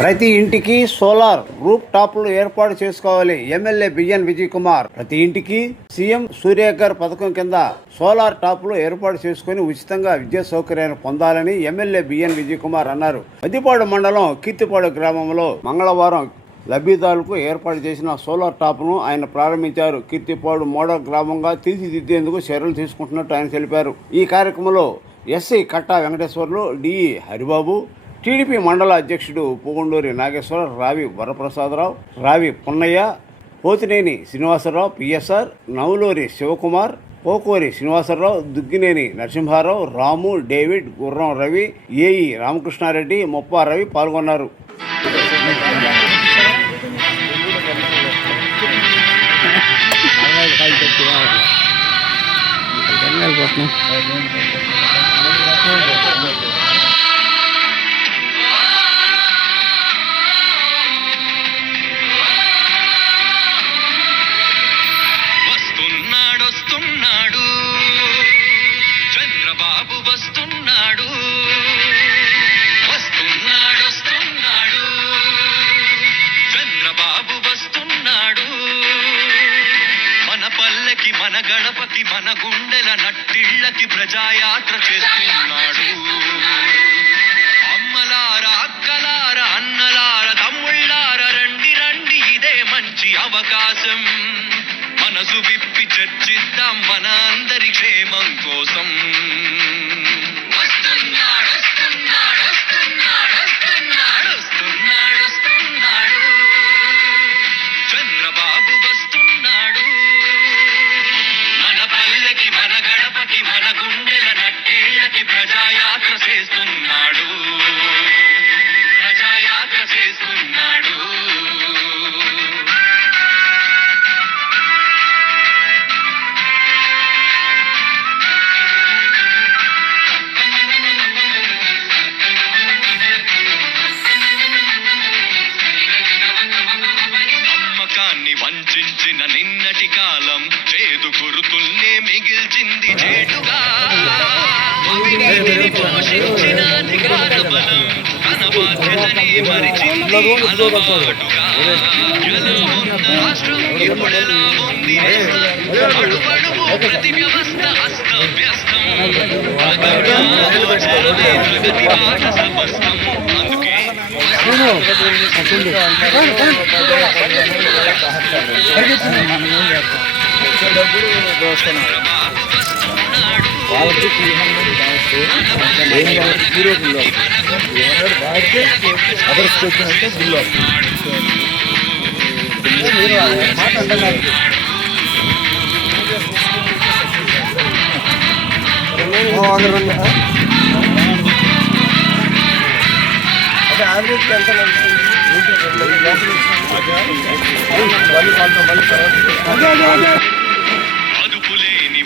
ప్రతి ఇంటికి సోలార్ రూప్ టాప్లు ఏర్పాటు చేసుకోవాలి. MLA B N Vijay Kumar. ప్రతి ఇంటికి సీఎం సూర్యఘర్ పథకం కింద సోలార్ టాప్లు ఏర్పాటు చేసుకుని ఉచితంగా విద్యుత్ సౌకర్యాన్ని పొందాలని ఎమ్మెల్యే బిఎన్ విజయ్ కుమార్ అన్నారు. మద్దిపాడు మండలం కీర్తిపాడు గ్రామంలో మంగళవారం లబ్ధిదారులకు ఏర్పాటు చేసిన సోలార్ టాప్ను ఆయన ప్రారంభించారు. కీర్తిపాడు మోడల్ గ్రామంగా తీర్చిదిద్దేందుకు చర్యలు తీసుకుంటున్నట్టు ఆయన తెలిపారు. ఈ కార్యక్రమంలో ఎస్ఐ కట్టా వెంకటేశ్వర్లు, డిఈ హరిబాబు, టీడీపీ మండల అధ్యక్షుడు పూగుండూరి నాగేశ్వర, రావి వరప్రసాదరావు, రావి పున్నయ్య, పోతినేని శ్రీనివాసరావు, పిఎస్ఆర్, నవలూరి శివకుమార్, పోకోరి శ్రీనివాసరావు, దుగ్గినేని నరసింహారావు, రాము, డేవిడ్, గుర్రం రవి, ఏఈ రామకృష్ణారెడ్డి, ముప్పా రవి పాల్గొన్నారు. వస్తున్నాడు చంద్రబాబు, వస్తున్నాడు చంద్రబాబు వస్తున్నాడు. మన పల్లెకి, మన గడపకి, మన గుండెల నట్టిళ్ళకి ప్రజాయాత్ర చేస్తున్నాడు. అమ్మలారా, అక్కలారా, అన్నలారా, తమ్ముళ్ళారా, రండి రండి, ఇదే మంచి అవకాశం. మనసు విప్పి చర్చిద్దాం మన అందరి క్షేమం కోసం. చంద్రబాబు వస్తున్నాడు. మన పల్లెకి, మన గడపకి, మన గుండెల నట్టేళ్ళకి ప్రజాయాత్ర చేస్తున్నాడు. ప్రజాయాత్ర చేస్తున్నాడు. వంచిన నిన్నటి కాలం చేదు గురుతుల్నే మిగిల్చింది చేటుగా. పోషించిన అధికార బలం తన బాధ్యతనే మరిచింది అలవాటుగా. ఎలా ఉన్న రాష్ట్రం ఇప్పుడెలా ఉంది అడుగడుగు ప్రతి వ్యవస్థ అస్తవ్యస్తం. ప్రగతి బాట సమస్తం. అందుకే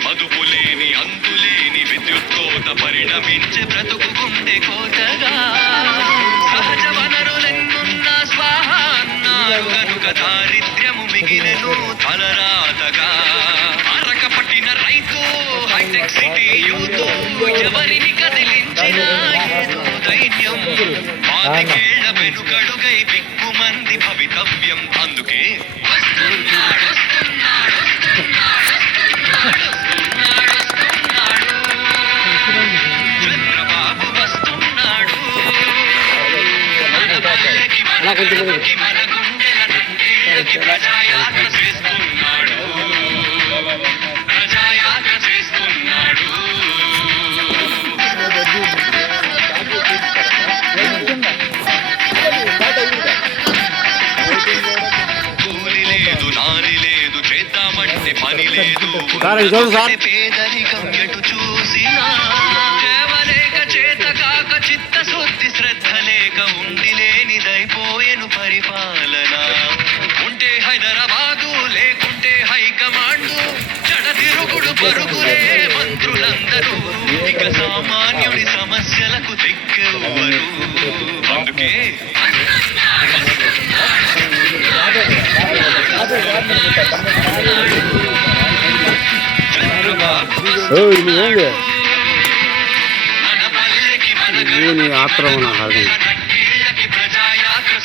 మదుపులేని అంతులేని విద్యుత్ కోత పరిణమించే బ్రతుకు గుండె కోతగా. సహజ వనరులెన్నున్న స్వాహ అన్నారు గనుక దారిద్ర్యము మిగిలెను తలరాతగా. అరక పట్టిన రైతు, హైటెక్ సిటీ యూత్, ఎవరిని కదిలించిన ఏదో దైన్యం. పాతికేళ్ల వెనుకడుగై బిక్కుమంది భవితవ్యం. అందుకే చంద్రబాబు వస్తున్నాడు. మన పల్లెకి, మన గడపకి, మన గుండెల నట్టేళ్ళకి ప్రజాయాత్ర చేస్తున్నాడు. ప్రజాయాత్ర చేస్తున్నాడు. కూలి లేదు, నాలి లేదు, చేద్దామంటే పని లేదు. పేదరికం ఎటు చూసినా కేవలేక, చేత కాక, చిత్తశుద్ధి శ్రద్ధ లేక ఉండి లేనిదైపోయెను పరిపాలన. ఉంటే హైదరాబాదు, లేకుంటే హైకమాండు, జడ తిరుగుడు పరుగులే మంత్రులందరూ. ఇక సామాన్యుడి సమస్యలకు దిక్కెవ్వరు. అందుకే చంద్రబాబు ఆత్రం నాకు ప్రజాయాత్ర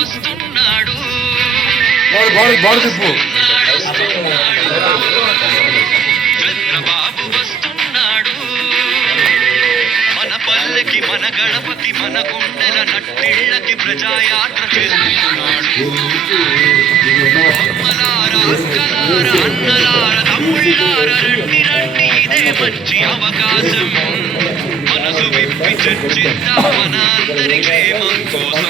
వస్తున్నాడు చంద్రబాబు వస్తున్నాడు మన పల్లెకి మన గణపతి మన గుండెల నట్టిళ్ళకి ప్రజాయాత్ర చేస్తున్నాడు అమ్మలారా అక్కలారా అన్నలారా తమ్ముళ్ళారా రండి రండి ఇదే మంచి అవకాశం మనసు విప్పి చర్చిద్దాం మన అందరి క్షేమం కోసం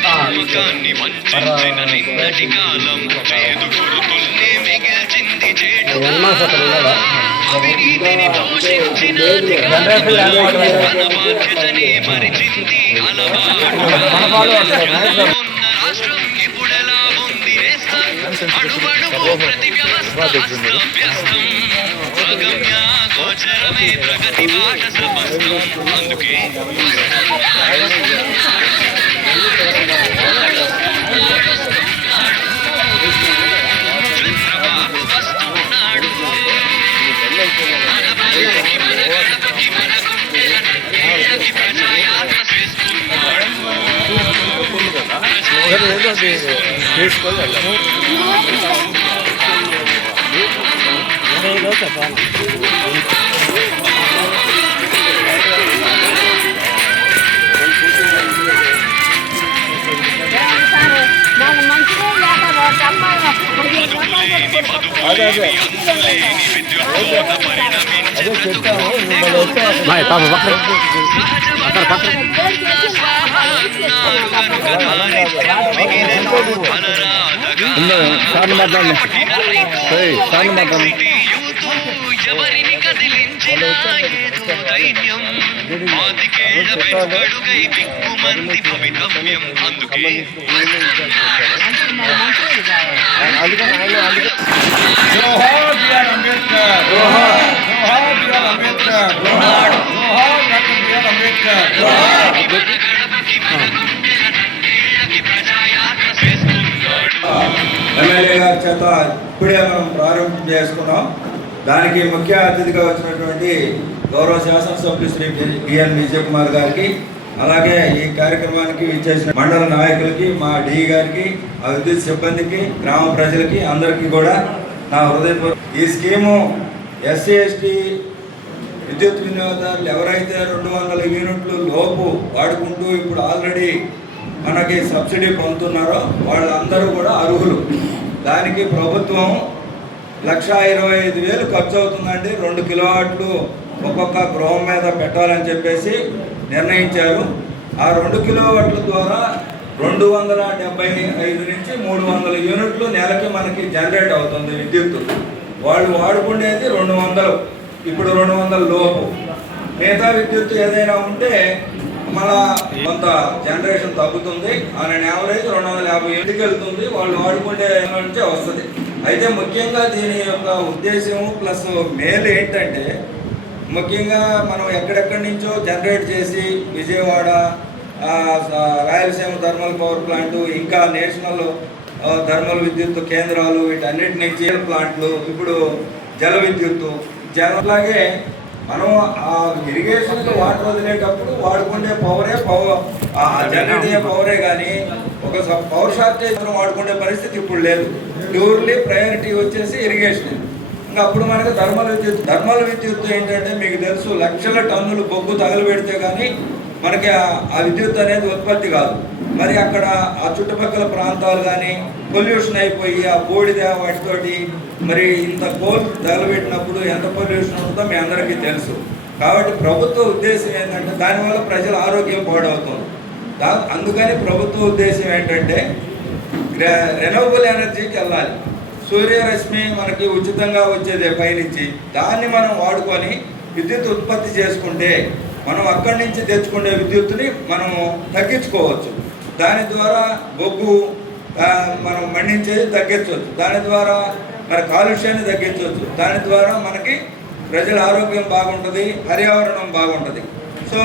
నమ్మకాన్ని వంచిన నిన్నటి కాలం చేదు గుర్తుల్ని మిగిల్చింది చేటుగా అవినీతిని దూషించిన మన బాధ్యతని మరిచింది అలవాటుగా ఉన్న రాష్ట్రం ఇప్పుడెలా ఉంది అడుగడుగు ప్రతి వ్యవస్థ అస్తవ్యస్తం స్వగమ్య గోచరమే ప్రగతి బాట సమస్తం అందుకే చంద్రబాబు వస్తున్నాడు మన పల్లెకి మన గణపతి మన గుండెల నట్టిళ్ళకి ప్రజాయాత్ర చేస్తున్నాడు ఎవరిని కదిలించిన ఏదో దైన్యం పాతికేళ్ల పెట్టుబడుగై బిక్కుమంది భవితవ్యం అందుకే జోహార్ బిఆర్ అంబేద్కర్ జోహార్ జోహార్ బిఆర్ అంబేద్కర్ జోహార్ జోహార్ డాక్టర్ బిఆర్ అంబేద్కర్ జోహార్ ఎమ్మెల్యే గారి చేత ఇప్పుడే మనం ప్రారంభం చేసుకున్నాం. దానికి ముఖ్య అతిథిగా వచ్చినటువంటి గౌరవ శాసనసభ్యులు శ్రీ బిఎన్ విజయ్ కుమార్ గారికి, అలాగే ఈ కార్యక్రమానికి ఇచ్చేసిన మండల నాయకులకి, మా డి గారికి, ఆ విద్యుత్ సిబ్బందికి, గ్రామ ప్రజలకి అందరికీ కూడా నా హృదయపూర్వక ఈ స్కీము ఎస్సీ ఎస్టీ విద్యుత్ వినియోగదారులు ఎవరైతే 200 యూనిట్లు లోపు వాడుకుంటూ ఇప్పుడు ఆల్రెడీ మనకి సబ్సిడీ పొందుతున్నారో వాళ్ళందరూ కూడా అర్హులు. దానికి ప్రభుత్వం 1,25,000 ఖర్చు అవుతుందండి. 2 కిలోవాట్లు ఒక్కొక్క గృహం మీద పెట్టాలని చెప్పేసి నిర్ణయించారు. ఆ 2 కిలోవాట్ల ద్వారా 275 నుంచి 300 యూనిట్లు నెలకి మనకి జనరేట్ అవుతుంది విద్యుత్తు. వాళ్ళు వాడుకునేది 200, ఇప్పుడు 200 లోపు. మిగతా విద్యుత్తు ఏదైనా ఉంటే మన కొంత జనరేషన్ తగ్గుతుంది. ఆన్ యావరేజ్ 250 ఇంటికి వెళ్తుంది, వాళ్ళు వాడుకుంటే నుంచే వస్తుంది. అయితే ముఖ్యంగా దీని యొక్క ఉద్దేశం ప్లస్ మేలు ఏంటంటే, ముఖ్యంగా మనం ఎక్కడెక్కడి నుంచో జనరేట్ చేసి Vijayawada, Rayalaseema thermal power plant, ఇంకా నేషనల్ థర్మల్ విద్యుత్ కేంద్రాలు, వీటన్నిటి నుంచి ప్లాంట్లు, ఇప్పుడు జల విద్యుత్తు అలాగే మనం ఆ ఇరిగేషన్కి వాటర్ వదిలేటప్పుడు వాడుకునే జనరేట్ అయ్యే పవరే కానీ ఒక పవర్ షార్టేజ్ వాడుకునే పరిస్థితి ఇప్పుడు లేదు. ప్యూర్లీ ప్రయారిటీ వచ్చేసి ఇరిగేషన్. ఇంకా అప్పుడు మనకి థర్మల్ విద్యుత్ ఏంటంటే మీకు తెలుసు, లక్షల టన్నులు బొగ్గు తగలబెడితే కానీ మనకి ఆ విద్యుత్ అనేది ఉత్పత్తి కాదు. మరి అక్కడ ఆ చుట్టుపక్కల ప్రాంతాలు కానీ పొల్యూషన్ అయిపోయి ఆ బూడిద వాటితోటి మరి ఇంత కోల్ తగలబెట్టినప్పుడు ఎంత పొల్యూషన్ ఉంటుందో మీ అందరికీ తెలుసు. కాబట్టి ప్రభుత్వ ఉద్దేశం ఏంటంటే దానివల్ల ప్రజల ఆరోగ్యం పాడవుతుంది. అందుకని ప్రభుత్వ ఉద్దేశం ఏంటంటే రెన్యూవబుల్ ఎనర్జీకి వెళ్ళాలి. సూర్యరశ్మి మనకి ఉచితంగా వచ్చేదే పైనుంచి, దాన్ని మనం వాడుకొని విద్యుత్ ఉత్పత్తి చేసుకుంటే మనం అక్కడి నుంచి తెచ్చుకునే విద్యుత్తుని మనము తగ్గించుకోవచ్చు. దాని ద్వారా బొగ్గు మనం మండించేది తగ్గించవచ్చు, దాని ద్వారా మన కాలుష్యాన్ని తగ్గించవచ్చు, దాని ద్వారా మనకి ప్రజల ఆరోగ్యం బాగుంటుంది, పర్యావరణం బాగుంటుంది. సో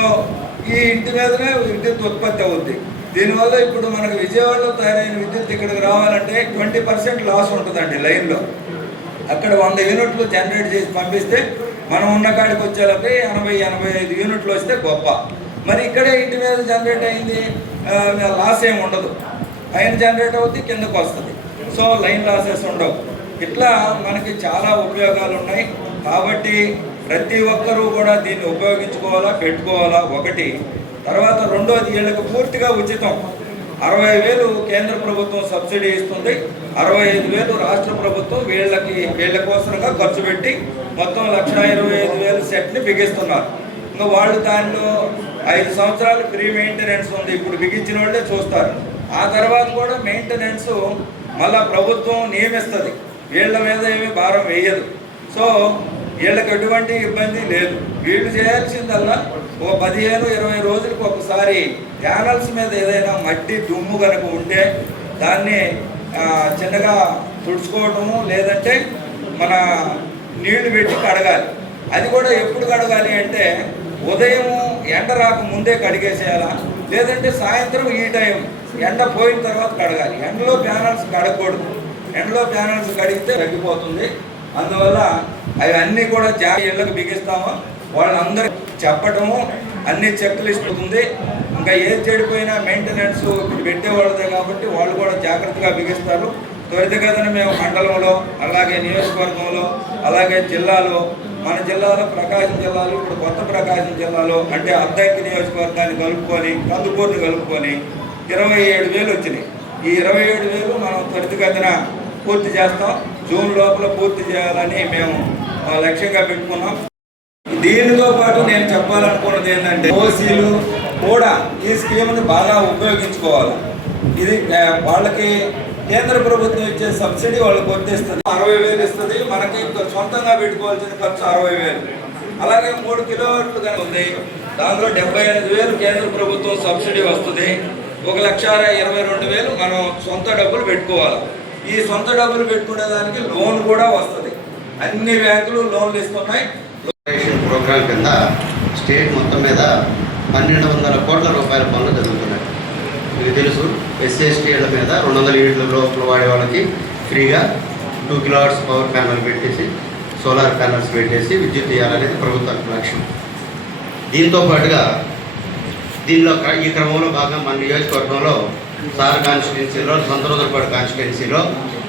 ఈ ఇంటి మీదనే విద్యుత్ ఉత్పత్తి అవుద్ది. దీనివల్ల ఇప్పుడు మనకు విజయవాడలో తయారైన విద్యుత్ ఇక్కడికి రావాలంటే 20% లాస్ ఉంటుందండి లైన్లో. అక్కడ 100 యూనిట్లు జనరేట్ చేసి పంపిస్తే మనం ఉన్న కాడికి వచ్చేలోకి 80-85 యూనిట్లు వస్తే గొప్ప. మరి ఇక్కడే ఇంటి మీద జనరేట్ అయింది, లాస్ ఏమి ఉండదు, పైన జనరేట్ అవుతుంది, కిందకు వస్తుంది. సో లైన్ లాసెస్ ఉండవు. ఇట్లా మనకి చాలా ఉపయోగాలు ఉన్నాయి. కాబట్టి ప్రతి ఒక్కరూ కూడా దీన్ని ఉపయోగించుకోవాలా, పెట్టుకోవాలా ఒకటి. తర్వాత రెండోది, వీళ్ళకి పూర్తిగా ఉచితం. 60,000 కేంద్ర ప్రభుత్వం సబ్సిడీ ఇస్తుంది, 65,000 రాష్ట్ర ప్రభుత్వం వీళ్ళ కోసంగా ఖర్చు పెట్టి మొత్తం 1,25,000 సెట్ని బిగిస్తున్నారు. ఇంకా వాళ్ళు దానిలో 5 సంవత్సరాలు ఫ్రీ మెయింటెనెన్స్ ఉంది. ఇప్పుడు బిగించిన వాళ్ళే చూస్తారు. ఆ తర్వాత కూడా మెయింటెనెన్స్ మళ్ళా ప్రభుత్వం నియమిస్తుంది, వీళ్ళ మీద ఏమీ భారం వేయదు. సో వీళ్ళకి ఎటువంటి ఇబ్బంది లేదు. వీళ్ళు చేయాల్సిందల్లా ఒక 15-20 రోజులకు ఒకసారి ప్యానల్స్ మీద ఏదైనా మట్టి దుమ్ము కనుక ఉంటే దాన్ని చిన్నగా తుడుచుకోవటము, లేదంటే మన నీళ్లు పెట్టి కడగాలి. అది కూడా ఎప్పుడు కడగాలి అంటే ఉదయం ఎండ రాక ముందే కడిగేసేయాలా, లేదంటే సాయంత్రం ఈ టైం ఎండ పోయిన తర్వాత కడగాలి. ఎండలో ప్యానల్స్ కడగకూడదు, ఎండలో ప్యానల్స్ కడిగితే తగ్గిపోతుంది. అందువల్ల అవి అన్నీ కూడా ఇళ్ళకి బిగిస్తాము. వాళ్ళందరూ చెప్పటము, అన్ని చెక్ లిస్ట్ ఉంది. ఇంకా ఏది చెడిపోయినా మెయింటెనెన్స్ ఇప్పుడు పెట్టేవాళ్ళదే కాబట్టి వాళ్ళు కూడా జాగ్రత్తగా బిగిస్తారు. త్వరితగతిన మేము మండలంలో, అలాగే నియోజకవర్గంలో, అలాగే జిల్లాలో, మన జిల్లాలో ప్రకాశం జిల్లాలో, ఇప్పుడు కొత్త ప్రకాశం జిల్లాలో అంటే అద్దంకి నియోజకవర్గాన్ని కలుపుకొని, కందుకూరుని కలుపుకొని 27,000 వచ్చినాయి. ఈ 27,000 మనం త్వరితగతిన పూర్తి చేస్తాం. జూన్ లోపల పూర్తి చేయాలని మేము లక్ష్యంగా పెట్టుకున్నాం. దీనితో పాటు నేను చెప్పాలనుకున్నది ఏంటంటే ఓసీలు కూడా ఈ స్కీమ్ని బాగా ఉపయోగించుకోవాలి. ఇది వాళ్ళకి కేంద్ర ప్రభుత్వం ఇచ్చే సబ్సిడీ వాళ్ళకి వర్తిస్తుంది. 60,000 ఇస్తుంది, మనకి సొంతంగా పెట్టుకోవాల్సిన ఖర్చు 60,000. అలాగే 3 కిలోవాట్లు కానీ ఉంది, దాంట్లో 75,000 కేంద్ర ప్రభుత్వం సబ్సిడీ వస్తుంది. 1,22,000 మనం సొంత డబ్బులు పెట్టుకోవాలి. ఈ సొంత డబ్బులు పెట్టుకునే దానికి లోన్ కూడా వస్తుంది. అన్ని బ్యాంకులు లోన్లు ఇస్తున్నాయి. ప్రోగ్రాం కింద స్టేట్ మొత్తం మీద 1,200 కోట్ల రూపాయల పనులు జరుగుతున్నాయి. మీకు తెలుసు, SC/STల మీద 200 యూనిట్ల లోపల వాడే వాళ్ళకి ఫ్రీగా 2 కిలోవాట్స్ పవర్ ప్యానల్ పెట్టేసి, సోలార్ ప్యానల్స్ పెట్టేసి విద్యుత్ ఇవ్వాలనేది ప్రభుత్వ లక్ష్యం. దీంతో పాటుగా ఈ క్రమంలో భాగంగా మన నియోజకవర్గంలో సార్ కాన్స్టిట్యున్సీలో, సంతరోజులపాడు కాన్స్టిట్యున్సీలో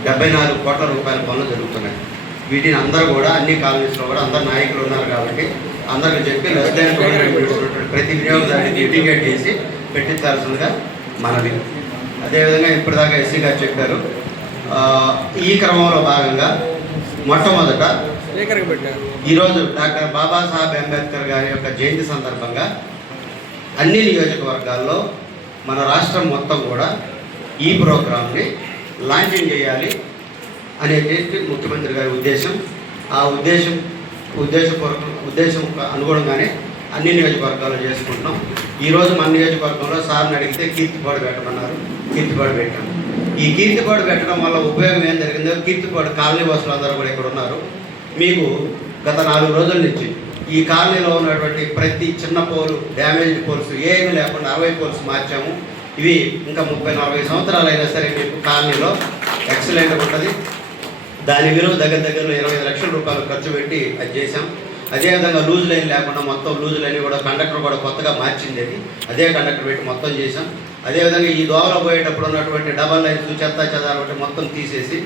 74 కోట్ల రూపాయల పనులు జరుగుతున్నాయి. వీటిని అందరూ కూడా అన్ని కాలనీస్లో కూడా అందరు నాయకులు ఉన్నారు కాబట్టి అందరికీ చెప్పి ప్రతి వినియోగదారుడికి ఇండికేట్ చేసి పెట్టించాల్సిందిగా మనవి. అదేవిధంగా ఇప్పటిదాకా ఎస్సీ గారు చెప్పారు. ఈ క్రమంలో భాగంగా మొట్టమొదట ఈరోజు డాక్టర్ బాబాసాహెబ్ అంబేద్కర్ గారి యొక్క జయంతి సందర్భంగా అన్ని నియోజకవర్గాల్లో మన రాష్ట్రం మొత్తం కూడా ఈ ప్రోగ్రాంని లాంచింగ్ చేయాలి అనేది ముఖ్యమంత్రి గారి ఉద్దేశం. ఆ ఉద్దేశం అనుగుణంగానే అన్ని నియోజకవర్గాల్లో చేసుకుంటున్నాం. ఈరోజు మన నియోజకవర్గంలో సార్ని అడిగితే కీర్తిపాడు పెట్టమన్నారు, కీర్తిపాడు పెట్టాము. ఈ కీర్తిపాడు పెట్టడం వల్ల ఉపయోగం ఏం జరిగిందో, కీర్తిపాడు కాలనీ వాసులు అందరూ కూడా ఇక్కడ ఉన్నారు. మీకు గత 4 రోజుల నుంచి ఈ కాలనీలో ఉన్నటువంటి ప్రతి చిన్న పోలు, డ్యామేజ్డ్ పోల్స్ ఏమీ లేకుండా 60 పోల్స్ మార్చాము. ఇవి ఇంకా 30-40 సంవత్సరాలు అయినా సరే మీకు కాలనీలో ఎక్సలెంట్గా ఉంటుంది. దాని విలువ దగ్గరలో 25 లక్షల రూపాయలు ఖర్చు పెట్టి అది చేసాం. అదేవిధంగా లూజ్ లైన్ లేకుండా మొత్తం లూజ్ లైన్ కూడా కండక్టర్ కూడా కొత్తగా మార్చింది, అదే కండక్టర్ పెట్టి మొత్తం చేసాం. అదేవిధంగా ఈ దోవలో పోయేటప్పుడు ఉన్నటువంటి డబల్ లైన్స్, చెత్త చెదారు మొత్తం తీసేసి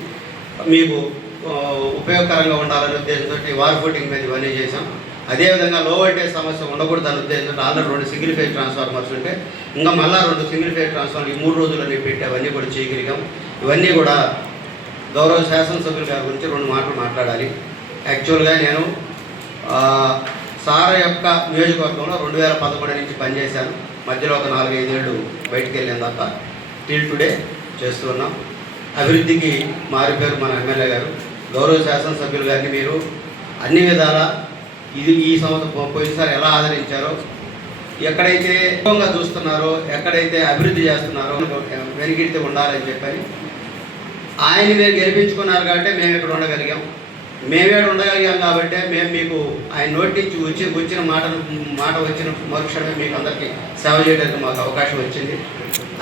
మీకు ఉపయోగకరంగా ఉండాలనే ఉద్దేశంతో వార్ ఫుటింగ్ మీద ఇవన్నీ చేసాం. అదేవిధంగా లో వోల్టేజ్ సమస్య ఉండకూడదని ఉద్దేశంతో ఆల్రెడీ 2 సింగిల్ ఫేజ్ ట్రాన్స్ఫార్మర్స్ ఉంటే ఇంకా మళ్ళీ 2 సింగిల్ ఫేజ్ ట్రాన్స్ఫార్మర్ ఈ 3 రోజులని పెట్టి అవన్నీ కూడా చేయగలిగాం. ఇవన్నీ కూడా గౌరవ శాసనసభ్యుల గారి గురించి 2 మాటలు మాట్లాడాలి. యాక్చువల్గా నేను సార్ యొక్క నియోజకవర్గంలో 2011 నుంచి పనిచేశాను. మధ్యలో ఒక 4-5 ఏళ్ళు బయటికి వెళ్ళిన దాకా టిల్ టుడే చేస్తున్నాం. అభివృద్ధికి మారిపోయారు మన ఎమ్మెల్యే గారు. గౌరవ శాసనసభ్యులు గారిని మీరు అన్ని విధాల ఈ సంవత్సరం పోయినసారి ఎలా ఆదరించారో, ఎక్కడైతే ఎక్కువగా చూస్తున్నారో, ఎక్కడైతే అభివృద్ధి చేస్తున్నారో వెనుకిడితే ఉండాలని చెప్పని ఆయన మీరు గెలిపించుకున్నారు కాబట్టి మేము ఇక్కడ ఉండగలిగాం. కాబట్టి మేము మీకు ఆయన నోటించి వచ్చిన మాట వచ్చిన మరుక్షణమే మీకు అందరికీ సేవ చేయడానికి మాకు అవకాశం వచ్చింది.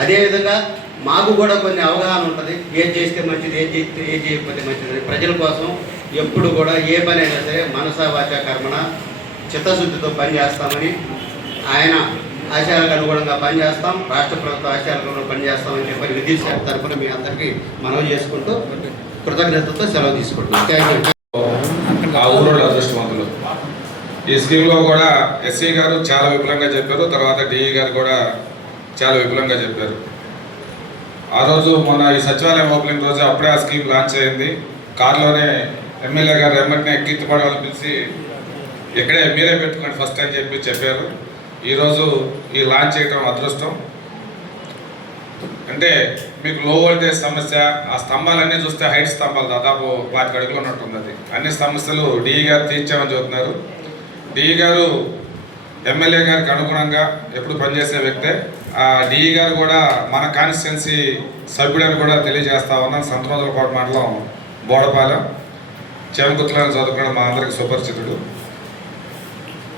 అదేవిధంగా మాకు కూడా కొన్ని అవగాహన ఉంటుంది, ఏది చేస్తే మంచిది, ఏది చేయకపోతే మంచిది. ప్రజల కోసం ఎప్పుడు కూడా ఏ పని అయినా సరే మనసా వాచా కర్మణ చిత్తశుద్ధితో పనిచేస్తామని, ఆయన ఆశయాలకు అనుగుణంగా పనిచేస్తాం, రాష్ట్ర ప్రభుత్వ ఆశయాలకు అనుగుణంగా పనిచేస్తామని చెప్పి విద్యుత్ శాఖ తరఫున మీ అందరికీ మనవి చేసుకుంటూ కృతజ్ఞతతో సెలవు తీసుకుంటున్నాం. Thank you. ఆ ఊరోళ్ళు అదృష్టవంతులు. ఈ స్కీమ్లో కూడా ఎస్సీ గారు చాలా విపులంగా చెప్పారు, తర్వాత డిఈ గారు కూడా చాలా విపులంగా చెప్పారు. ఆ రోజు మొన్న ఈ సచివాలయం ఓపెనింగ్ రోజు అప్పుడే ఆ స్కీమ్ లాంచ్ అయింది. కారులోనే ఎమ్మెల్యే గారు వెంటనే కీర్తిపాడు వాళ్ళు పిలిచి ఇక్కడే మీరే పెట్టుకోండి ఫస్ట్ అని చెప్పారు. ఈరోజు ఈ లాంచ్ చేయడం అదృష్టం. అంటే మీకు లో వోల్టేజ్ సమస్య, ఆ స్తంభాలన్నీ చూస్తే హైట్ స్తంభాలు దాదాపు 5 అడుగులు ఉన్నట్టుంది. అది అన్ని సమస్యలు డిఈ గారు తీర్చామని చెబుతున్నారు. డిఈ గారు ఎమ్మెల్యే గారికి అనుగుణంగా ఎప్పుడు పనిచేసే వ్యక్తే. ఆ డిఈ గారు కూడా మన కాన్స్టిట్యున్సీ సభ్యుడని కూడా తెలియజేస్తా ఉన్నాం. సంతనోదలపాడు మండలం బోడపాలెం చేమకుర్తిలో చదువుకున్న మా అందరికి సుపరిచితుడు.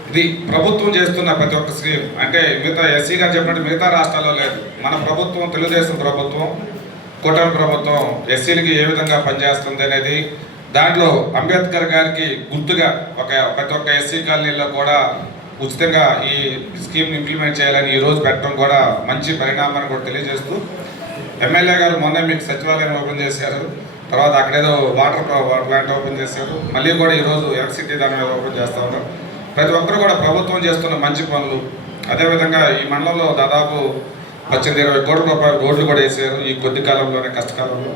ఇది ప్రభుత్వం చేస్తున్న ప్రతి ఒక్క స్కీమ్, అంటే మిగతా ఎస్సీ గారు చెప్పినట్టు మిగతా రాష్ట్రాల్లో లేదు. మన ప్రభుత్వం, తెలుగుదేశం ప్రభుత్వం, కూటమి ప్రభుత్వం ఎస్సీలకి ఏ విధంగా పనిచేస్తుంది అనేది, దాంట్లో అంబేద్కర్ గారికి గుర్తుగా ప్రతి ఒక్క ఎస్సీ కాలనీలో కూడా ఉచితంగా ఈ స్కీమ్ని ఇంప్లిమెంట్ చేయాలని ఈరోజు పెట్టడం కూడా మంచి పరిణామాన్ని కూడా తెలియజేస్తూ, ఎమ్మెల్యే గారు మొన్న మీకు సచివాలయం ఓపెన్ చేశారు, తర్వాత అక్కడేదో వాటర్ ప్లాంట్ ఓపెన్ చేశారు, మళ్ళీ కూడా ఈరోజు ఎలక్ట్రిసిటీ దాని మీద ఓపెన్ చేస్తూ ఉన్నారు. ప్రతి ఒక్కరు కూడా ప్రభుత్వం చేస్తున్న మంచి పనులు. అదేవిధంగా ఈ మండలంలో దాదాపు 18-20 కోట్ల రూపాయల రోడ్లు కూడా వేసారు ఈ కొద్ది కాలంలోనే, కష్టకాలంలో.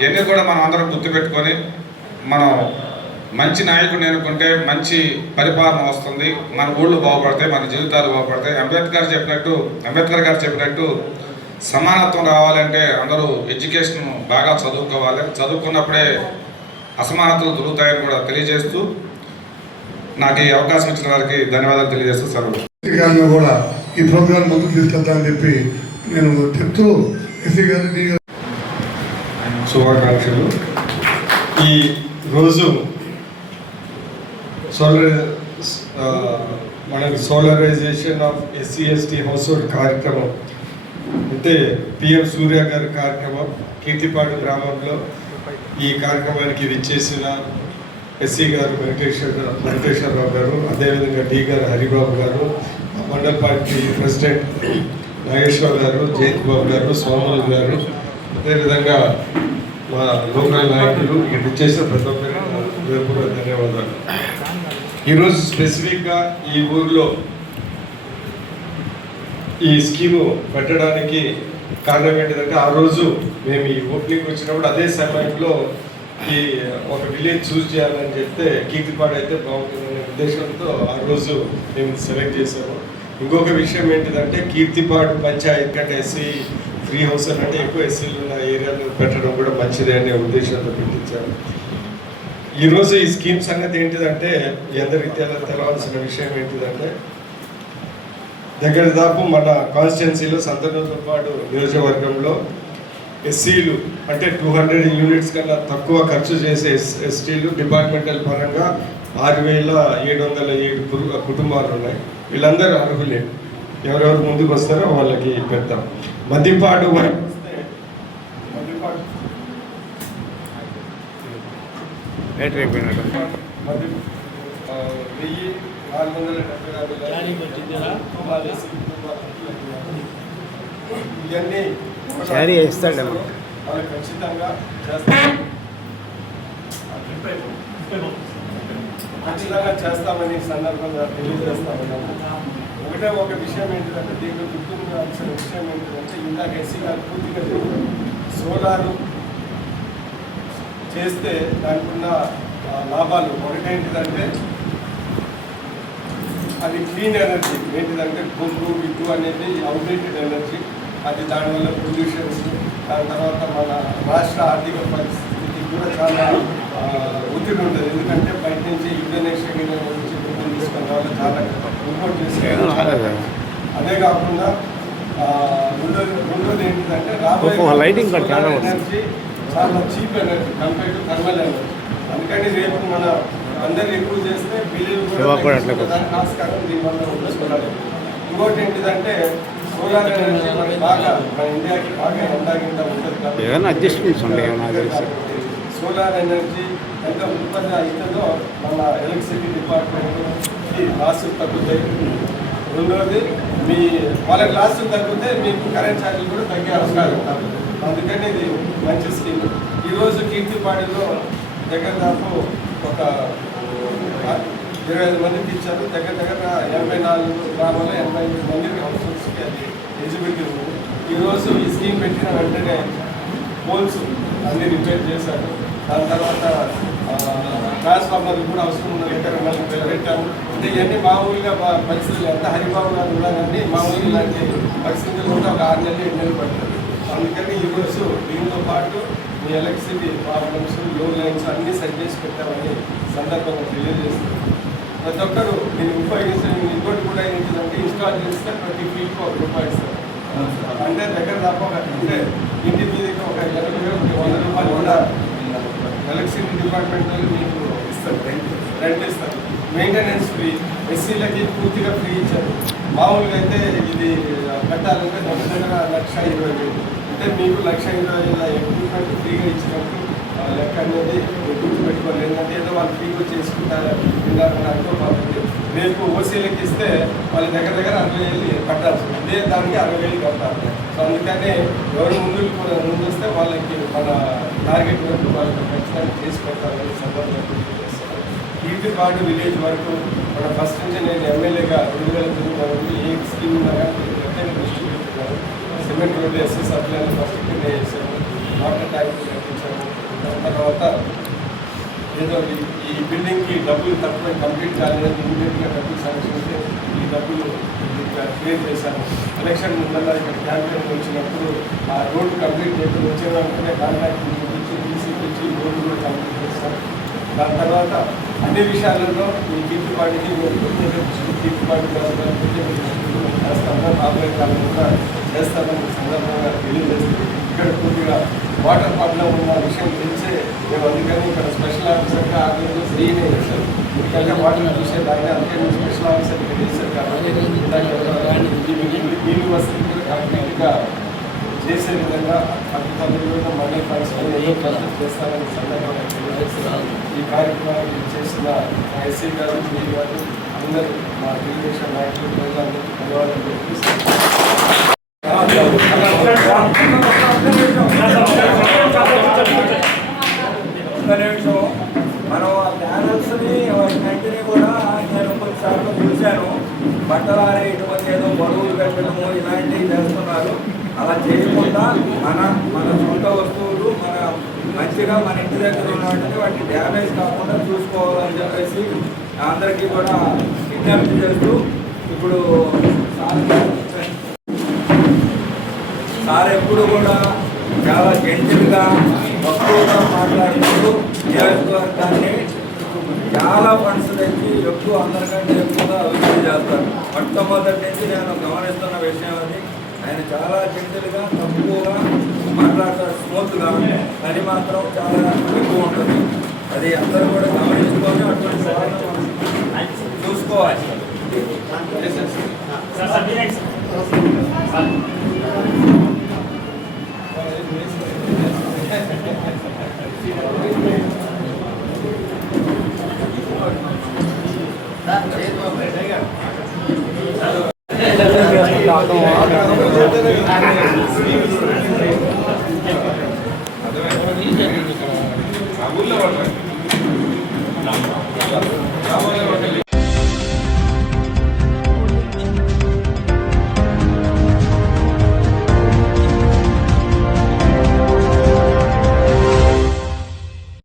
ఇవన్నీ కూడా మనం అందరం గుర్తుపెట్టుకొని మనం మంచి నాయకుడిని ఎన్నుకుంటే మంచి పరిపాలన వస్తుంది, మన ఊళ్ళు బాగుపడతాయి, మన జీవితాలు బాగుపడతాయి. అంబేద్కర్ గారు చెప్పినట్టు సమానత్వం రావాలంటే అందరూ ఎడ్యుకేషన్ బాగా చదువుకోవాలి, చదువుకున్నప్పుడే అసమానతలు దొరుకుతాయని కూడా తెలియజేస్తూ నాకు ఈ అవకాశం ఇచ్చిన వారికి ధన్యవాదాలు తెలియజేస్తూ సెలవు. కూడా ఈ ప్రోగ్రాం ముందుకు తీసుకెళ్తానని చెప్పి నేను చెప్తూ ఎస్సీ గారికి శుభాకాంక్షలు. ఈ రోజు మనకి solarization of SC ST household కార్యక్రమం అంటే పిఎం సూర్య గారి కార్యక్రమం కీర్తిపాడు గ్రామంలో. ఈ కార్యక్రమానికి విచ్చేసిన ఎస్సీ గారు వెంకటేశ్వరరావు గారు, అదేవిధంగా డి గారు హరిబాబు గారు, మండల పార్టీ ప్రెసిడెంట్ నాగేశ్వర గారు, జయంత్ బాబు గారు, సోమల్ గారు, అదేవిధంగా మా లోకల్ నాయకులు ఇక్కడ విచ్చేసిన ప్రతి ఒక్కరికి హృదయపూర్వక ధన్యవాదాలు. ఈరోజు స్పెసిఫిక్గా ఈ ఊర్లో ఈ స్కీము పెట్టడానికి కారణం ఏంటిదంటే, ఆ రోజు మేము ఈ ఓపెనింగ్ వచ్చినప్పుడు అదే సమయంలో ఈ ఒక విలేజ్ చూస్ చేయాలని చెప్తే కీర్తిపాడు అయితే బాగుంటుందనే ఉద్దేశంతో ఆ రోజు మేము సెలెక్ట్ చేసాము. ఇంకొక విషయం ఏంటిదంటే, కీర్తిపాడు పంచాయత్ కంటే ఎస్సీ ఫ్రీ హౌస్ అంటే ఎక్కువ ఎస్సీలు ఉన్న ఏరియాలో పెట్టడం కూడా మంచిదే అనే ఉద్దేశంతో పెట్టించాము. ఈరోజు ఈ స్కీమ్ సంగతి ఏంటిదంటే, అందరికీ తెలవాల్సిన విషయం ఏంటిదంటే, దగ్గర దాపు మన కాన్స్టిట్యున్సీలో సంతనోదలపాడు నియోజకవర్గంలో ఎస్సీలు అంటే 200 యూనిట్స్ కన్నా తక్కువ ఖర్చు చేసే ఎస్టీలు డిపార్ట్మెంటల్ పరంగా 6,707 కుటుంబాలు ఉన్నాయి. వీళ్ళందరూ అర్హులే. ఎవరెవరు ముందుకు వస్తారో వాళ్ళకి పెడతాం. మద్దిపాడు వరకు వస్తే మద్దిపాడు 1474 ఇవన్నీ వాళ్ళు ఖచ్చితంగా చేస్తామని సందర్భంగా తెలియజేస్తామన్నాము. ఒక విషయం ఏంటంటే, దీంట్లో గుర్తుండాల్సిన విషయం ఏంటంటే, ఇందాక ఎస్సీ గారు పూర్తిగా సోలారు చేస్తే దానికి ఉన్న లాభాలు ఒకటేంటిదంటే, అది క్లీన్ ఎనర్జీ. ఏంటిదంటే బొగ్గు విద్యు అనేది అవుట్డేటెడ్ ఎనర్జీ. అది దానివల్ల పొల్యూషన్స్ దాని తర్వాత మన రాష్ట్ర ఆర్థిక పరిస్థితి కూడా చాలా ఒత్తిడి ఉంటుంది. ఎందుకంటే బయట నుంచి ఇండోనేషియా నుంచి డబ్బులు తీసుకున్న వాళ్ళు చాలా ఇంపోర్ట్ చేసుకుంటారు. అదే కాకుండా రెండోది ఏంటంటే రాబోయే ఎనర్జీ చాలా cheap energy compare to thermal energy. అందుకని రేపు మన అందరు ఎక్కువ చేస్తే బిల్లులు దానికి ఆస్కారం దీనివల్ల ఉండదు. ఇంకోటి ఏంటిదంటే సోలార్ ఎనర్జీ మనకి బాగా మన ఇండియాకి బాగా ఎండాగింత ఉంటుంది కాబట్టి సోలార్ ఎనర్జీ ఎంత ఉత్పత్తి అవుతుందో మన ఎలక్ట్రిసిటీ డిపార్ట్మెంట్కి లాసులు తగ్గుతాయి. రెండవది వాళ్ళకి లాసులు తగ్గితే మీకు కరెంట్ ఛార్జీలు కూడా తగ్గే అవసరాలు ఉంటారు. అందుకని ఇది మంచి స్కీమ్. ఈరోజు కీర్తిపాడిలో దగ్గర దాపు ఒక 25 మందికి ఇచ్చారు. దగ్గర 84 గ్రామాల్లో 85 మందికి హౌసెస్కి అది ఎలిజిబిలిటీ ఉంది. ఈరోజు ఈ స్కీమ్ పెట్టిన వెంటనే పోల్స్ అన్ని రిపేర్ చేశారు. దాని తర్వాత ట్రాన్స్ఫార్మర్లు కూడా అవసరం ఉన్న దగ్గర మళ్ళీ పెట్టాము. అంటే ఇవన్నీ మామూలుగా పరిస్థితులు ఎంత హరిబాబు గారు కూడా కానీ మామూలు ఇలాంటి పరిస్థితులు కూడా ఒక 6 నెలలు 7 నెలలు పడుతుంది. అందుకని ఈరోజు దీంతో పాటు మీ ఎలక్ట్రిసిటీ ప్రాబ్లమ్స్ లోన్ లైన్స్ అన్నీ సెట్ చేసి పెట్టామని సందర్భంగా తెలియజేస్తుంది. ప్రతి ఒక్కరు దీన్ని ఉపయోగించే ఇంకోటి కూడా ఏంటంటే ఇన్స్టాల్ చేస్తే ప్రతి ఫీల్డ్కి ₹1 ఇస్తారు. అంటే దగ్గర తప్ప అంటే ఇంటి మీదకి ఒక 100 రూపాయలు కూడా ఎలక్ట్రిసిటీ డిపార్ట్మెంట్ వాళ్ళు మీకు ఇస్తారు, రెంట్ ఇస్తారు. మెయింటెనెన్స్ ఫ్రీ, ఎస్సీలకి పూర్తిగా ఫ్రీ ఇచ్చారు. మామూలుగా అయితే ఇది కట్టాలంటే దగ్గర 1,20,000. అంటే మీకు 1,20,000 ఎక్విప్మెంట్ ఫ్రీగా ఇచ్చినట్టు లెక్క అనేది గుర్తుపెట్టుకోవాలి. ఏంటంటే ఏదో వాళ్ళు ఫ్రీగా చేసుకుంటారు అనుకో. కాబట్టి రేపు ఓసీలకి ఇస్తే వాళ్ళ దగ్గర 60,000 కట్టాల్సి ఉంది. ఇదే దానికి 60,000 కట్టాలి. సో అందుకని ఎవరు ముందు వస్తే వాళ్ళకి మన టార్గెట్ వరకు వాళ్ళకి ఖచ్చితంగా చేసి పెట్టాలని సందర్భంగా తెలియజేస్తారు. కీర్తిపాడు విలేజ్ వరకు మన ఫస్ట్ నుంచి నేను ఎమ్మెల్యేగా 2009 వరకు ఏ స్కీమ్ ఉన్నా కానీ ప్రత్యేక దృష్టి పెట్టుకున్నాను. Cement road SC supply first కింద చేశాను, వాటర్ ట్యాంక్ కట్టించాము. దాని తర్వాత ఏదో ఈ బిల్డింగ్కి డబ్బులు తక్కువ కంప్లీట్ కాలేదని ఇమీడియట్గా డబ్బులు శాంక్షన్ అయితే ఈ డబ్బులు క్లియర్ చేశాను. ఎలక్షన్ ముందర ఇక్కడ క్యాంపెయిన్ వచ్చినప్పుడు ఆ రోడ్డు కంప్లీట్ చేయకుండా వచ్చే వెంటనే కాంట్రాక్ట్ ఇచ్చి తీసి రోడ్డు కూడా కంప్లీట్ చేస్తాను. దాని తర్వాత అన్ని విషయాలలో ఈ కీర్తిపాటికి కీర్తిపాటి చేస్తాను. రాబోయే కాలం కూడా చేస్తామని సందర్భంగా తెలియజేస్తుంది. ఇక్కడ పూర్తిగా వాటర్ ప్రాబ్లం ఉన్న విషయం తెలిసే మేము అందుకని ఇక్కడ స్పెషల్ ఆఫీసర్గా ఆర్డర్లో ఫ్రీనే చేశారు. ఎందుకంటే వాటర్ చూసేదాన్ని అందుకే మేము స్పెషల్ ఆఫీసర్ ఇక్కడ చేశారు. కాబట్టి నీళ్ళు వసతి కూడా కంప్లీట్గా చేసే విధంగా అధికారులు మళ్ళీ పరిస్థితులు చేస్తారని సందర్భంగా తెలియజేస్తున్నారు. ఈ కార్యక్రమాన్ని చేసిన మా ఎస్సీ గారు, మీరు గారు అందరూ మా తెలుగుదేశం నాయకులు ప్రజలందరికీ ధన్యవాదాలు తెలియజేస్తున్నారు. మనం ఆ ప్యానల్స్ని వెంటనే కూడా నేను కొన్నిసార్లు చూశాను. బట్టలు ఆరేటువంటి ఏదో బరువులు పెట్టడము ఇలాంటివి చేస్తున్నారు. అలా చేయకుండా మన సొంత వస్తువులు మన మంచిగా మన ఇంటి దగ్గర ఉన్నటువంటి వాటిని డ్యామేజ్ కాకుండా చూసుకోవాలని చెప్పేసి అందరికీ కూడా విజ్ఞప్తి చేస్తూ ఇప్పుడు సార్ ఎప్పుడు కూడా చాలా జెంటిల్గా తక్కువగా మాట్లాడుతూ నియోజకవర్గాన్ని చాలా ఫండ్స్ తెచ్చి ఎక్కువ అందరికంటే ఎక్కువగా అభివృద్ధి చేస్తారు. మొట్టమొదటి నుంచి నేను గమనిస్తున్న విషయం అది. ఆయన చాలా జెంటిల్గా తక్కువగా మాట్లాడతారు, స్మూత్గా. అది మాత్రం చాలా ఎక్కువ ఉంటుంది. అది అందరూ కూడా గమనించుకొని అటువంటి వాళ్ళని చూసుకోవాలి. ఊళ్ళో